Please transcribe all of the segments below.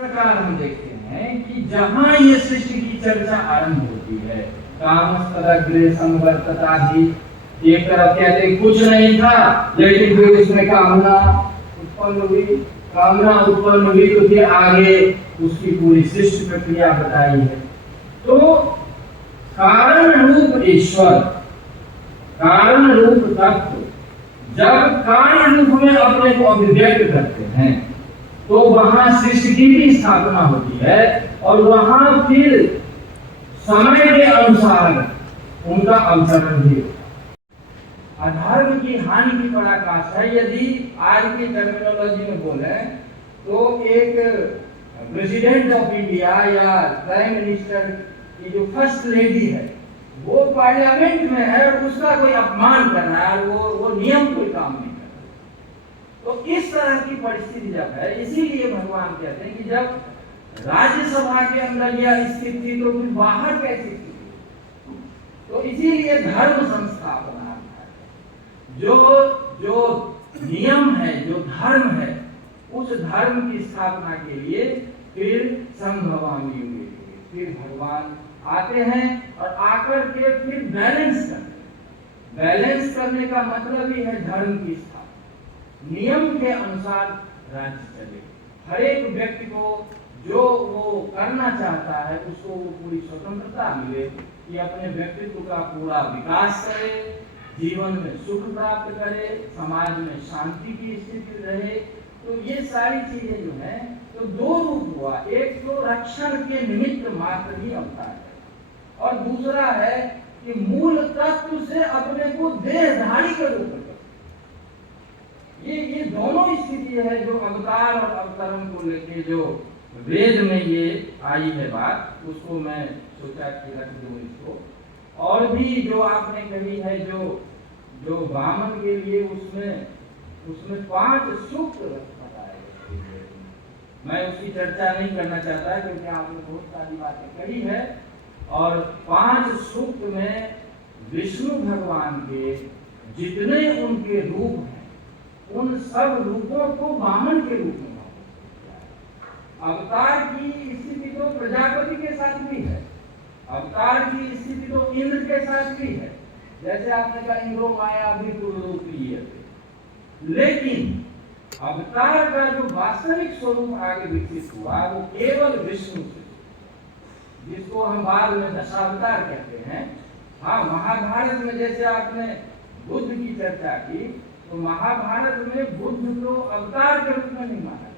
प्रकार हम देखते हैं कि जहां ये सृष्टि की चर्चा आरंभ होती है, कामस्तदग्रे संवर्तताधि, एक तरफ कहते कुछ नहीं था, लेकिन फिर उसमें कामना उत्पन्न हुई, तो फिर आगे उसकी पूरी सृष्टि प्रक्रिया बताई है। तो कारण रूप ईश्वर, कारण रूप तत्व जब कार्य रूप में अपने को अभिव्यक्त करते हैं तो वहां सृष्टि की भी स्थापना होती है और वहां फिर समय के अनुसार उनका अवतरण भी होता है। अधर्म की हानि की पराकाष्ठा यदि आज की टर्मिनोलॉजी में बोले तो एक प्रेसिडेंट ऑफ इंडिया या प्राइम मिनिस्टर की जो फर्स्ट लेडी है वो पार्लियामेंट में है और उसका कोई अपमान कर रहा है, वो नियम कोई काम नहीं कर रहा। तो इस तरह की परिस्थिति जब है, इसीलिए भगवान कहते हैं कि जब राज्यसभा के अंदर यह स्थिति थी तो फिर बाहर कैसी थी। तो इसीलिए धर्म संस्थापना है, जो नियम है, जो धर्म है, उस धर्म की स्थापना के लिए फिर संभवामी हुए, फिर भगवान आते हैं और आकर के फिर बैलेंस करने का मतलब ही है धर्म की स्थापना। नियम के अनुसार राज्य चले, हर एक व्यक्ति को जो वो करना चाहता है उसको वो पूरी स्वतंत्रता मिले कि अपने व्यक्तित्व का पूरा विकास करे, जीवन में सुख प्राप्त करे, समाज में शांति की स्थिति रहे। तो ये सारी चीजें जो है तो दो रूप हुआ, एक तो रक्षण के निमित्त मात्र ही अवतार है और दूसरा है कि मूल तत्व से अपने को देहधारी के रूप में। ये दोनों स्थिति है जो अवतार और अवतरण को लेके जो वेद में ये आई है बात, उसको मैं सोचा कि रख दूं इसको। और भी जो आपने कही है जो वामन के लिए उसमें 5 सूक्त बताए गए। मैं उसकी चर्चा नहीं करना चाहता क्योंकि आपने बहुत सारी बातें कही है और 5 सूक्त में विष्णु भगवान के जितने उनके रूप हैं उन सब रूपों को वामन के रूप में अवतार की स्थिति तो प्रजापति के साथ भी है, अवतार की स्थिति तो इंद्र के साथ भी है, जैसे आपने कहा इंद्रो माया भी रूप लिए थे। लेकिन अवतार का जो वास्तविक स्वरूप आगे विकसित हुआ वो केवल विष्णु से, जिसको हम बाद में दशावतार कहते हैं। हाँ, महाभारत में जैसे आपने बुद्ध की चर्चा की तो महाभारत में बुद्ध को अवतार के रूप में नहीं माना,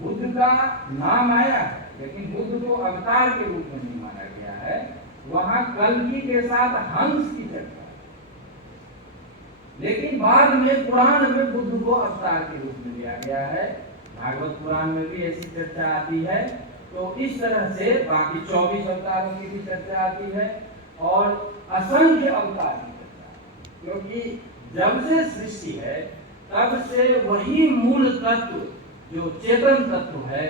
बुद्ध का नाम आया है लेकिन बुद्ध को अवतार के रूप में नहीं माना गया है। वहां कल्कि के साथ हंस की चर्चा, लेकिन बाद में पुराण में बुद्ध को अवतार के रूप में लिया गया है। भागवत पुराण में भी ऐसी चर्चा आती है। तो इस तरह से बाकी 24 अवतारों की भी चर्चा आती है और असंख्य अवतार की चर्चा, क्योंकि जब से सृष्टि है तब से वही मूल तत्व जो चेतन तत्व है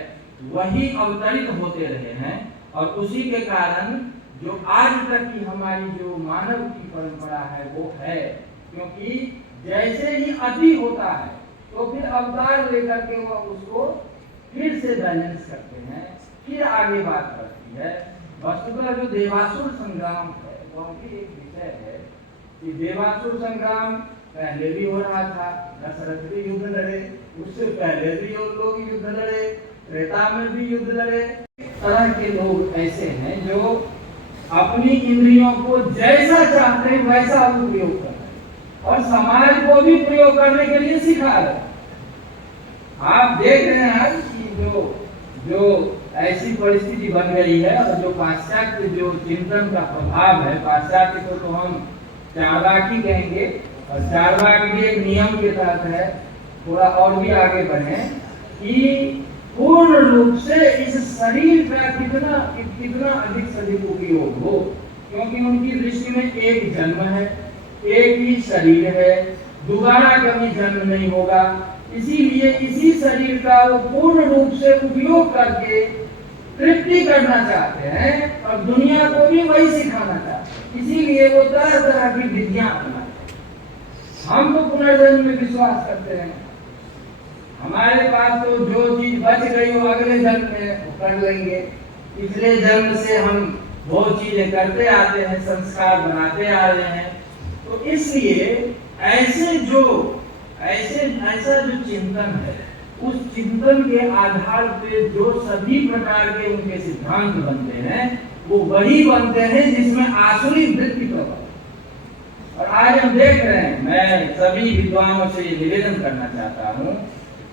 वही अवतरित होते रहे हैं और उसी के कारण जो आज तक की हमारी जो मानव की परंपरा है वो है। क्योंकि जैसे ही अति होता है तो फिर अवतार लेकर के वो उसको फिर से बैलेंस करते हैं, फिर आगे बात करती है। वस्तुतः जो देवासुर संग्राम है वो भी एक विषय है कि देवासुर संग्राम पहले भी हो रहा था, दशरथ भी युद्ध लड़े, उससे पहले भी लोग युद्ध लड़े, त्रेता में भी युद्ध लड़े। तरह के लोग ऐसे हैं जो अपनी इंद्रियों को जैसा चाहते हैं वैसा उपयोग कर रहे हैं और समाज को भी प्रयोग करने के लिए सिखा रहे हैं। आप देख रहे हैं कि जो ऐसी परिस्थिति बन गई है और जो पाश्चात्य जो चिंतन का प्रभाव है, पाश्चात्य को तो हम चार्वाकी कहेंगे और चार्वाक भी एक नियम के तहत है। थोड़ा और भी आगे बढ़े कि पूर्ण रूप से इस शरीर का कितना अधिक से अधिक उपयोग हो, क्योंकि उनकी दृष्टि में एक जन्म है, एक ही शरीर है, दोबारा कभी जन्म नहीं होगा। इसीलिए इसी शरीर का वो पूर्ण रूप से उपयोग करके तृप्ति करना चाहते हैं और दुनिया को भी वही सिखाना चाहते हैं। इसीलिए वो तरह तरह की विधियां अपनाते हैं। हम तो पुनर्जन्म में विश्वास करते हैं, हमारे पास तो जो चीज बच गई वो अगले जन्म में कर लेंगे। पिछले जन्म से हम बहुत चीजें करते आते हैं, संस्कार बनाते आ रहे हैं। तो इसलिए ऐसे जो ऐसा जो चिंतन है, उस चिंतन के आधार पे जो सभी प्रकार के उनके सिद्धांत बनते हैं वो वही बनते हैं जिसमें आसुरी वृत्ति प्रबल। और आज हम देख रहे हैं, मैं सभी विद्वानों से निवेदन करना चाहता हूं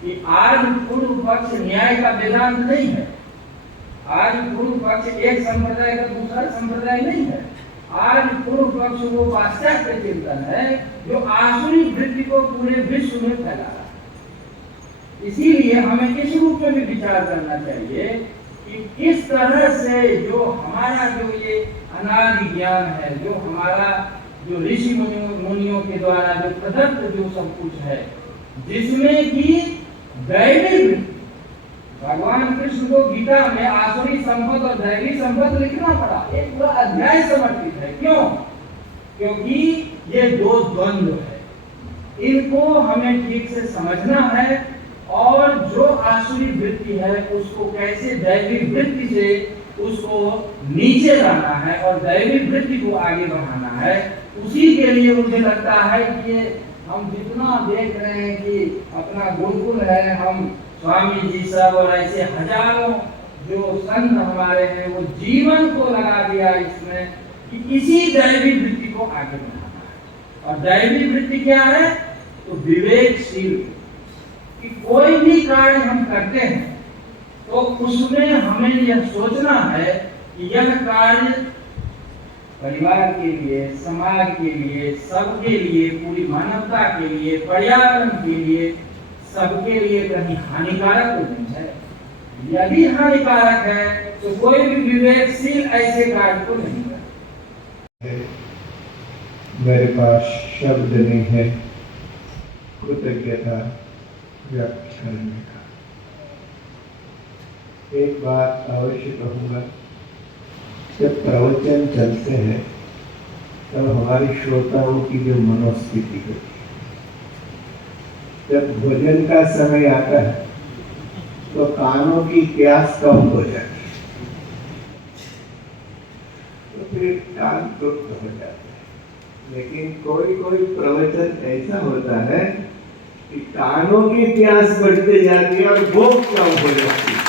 कि आज पूर्व पक्ष न्याय का वेदांत नहीं है। आज पूर्व पक्ष एक संप्रदाय का दूसरा संप्रदाय नहीं है। आज पूर्व पक्ष वो पाश्चात्य चिंतन है जो आसुरी वृत्ति को पूरे विश्व में फैला रहा है। इसीलिए हमें इस रूप में भी विचार करना चाहिए कि किस तरह से जो हमारा जो ये अनादि ज्ञान है, जो हमारा जो ऋषि मुनियों के द्वारा जो प्रदत्त जो सब कुछ है, जिसमें कि दैवी वृत्ति, भगवान कृष्ण को गीता में आसुरी संपद और दैवी संपद लिखना पड़ा, एक पूरा अध्याय समर्पित है। क्यों? क्योंकि ये दो द्वंद्व है, इनको हमें ठीक से समझना है और जो आसुरी वृत्ति है उसको कैसे दैवी वृत्ति से उसको नीचे लाना है और दैवी वृत्ति को आगे बढ़ाना है। उसी के लिए मुझे लगता है कि हम जितना देख रहे हैं कि अपना गुरुकुल है, हम स्वामी जी सब और ऐसे हजारों जो संत हमारे हैं वो जीवन को लगा दिया इसमें कि इसी दैवी वृत्ति को आगे बढ़ाना है। और दैवी वृत्ति क्या है? तो विवेकशील, कि कोई भी कार्य हम करते हैं तो उसमें हमें यह सोचना है कि यह कार्य परिवार के लिए, समाज के लिए, सबके लिए, पूरी मानवता के लिए, पर्यावरण के लिए, सबके लिए कहीं हानिकारक तो नहीं है। यदि हानिकारक है तो कोई भी विवेकशील ऐसे कार्य को नहीं करे। मेरे पास शब्द नहीं है कृतज्ञता व्यक्त करने का। एक बात अवश्य कहूँगा, जब प्रवचन चलते हैं तब हमारी श्रोताओं की जो मनोस्थिति होती है, जब भोजन का समय आता है तो कानों की प्यास कम हो जाती है, तो फिर कान तृप्त हो जाते हैं। लेकिन कोई कोई प्रवचन ऐसा होता है कि कानों की प्यास बढ़ती जाती है और भूख कम हो जाती है।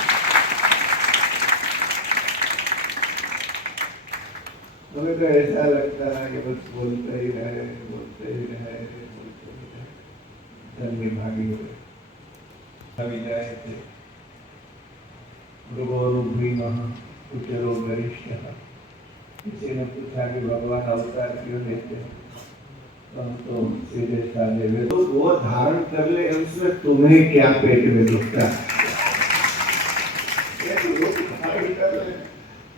हमें तो ऐसा लगता है कि बस बोलते ही रहे, बोलते ही रहे, बोलते ही रहे। धन्य भागी हुए विदाय थे गुरुर्भीमः कुचरो वरिष्ठः। किसी ने पूछा कि भगवान अवतार क्यों लेते हैं, तो हम तो सीधे साधे वे तो वो धारण कर ले, उसमें तुम्हें क्या पेट में दुखता है?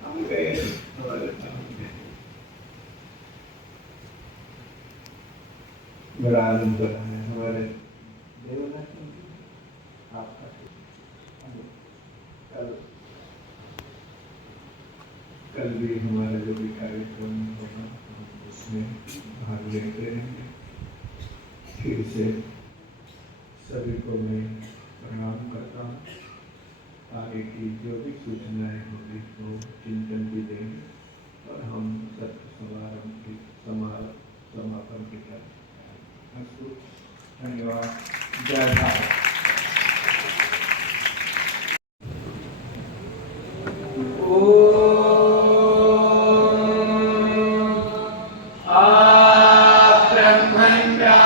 हम गए बड़ा आनंद है हमारे आपका। कल भी हमारा जो भी कार्यक्रम होगा उसमें भाग लेते रहेंगे। फिर से सभी को मैं प्रणाम करता हूँ। आगे की जो भी सूचनाएं होगी तो चिंतन भी देंगे और हम सत्य समारंभ की समापन की करें। धन्यवाद। जय भारत। ब्रह्मण्या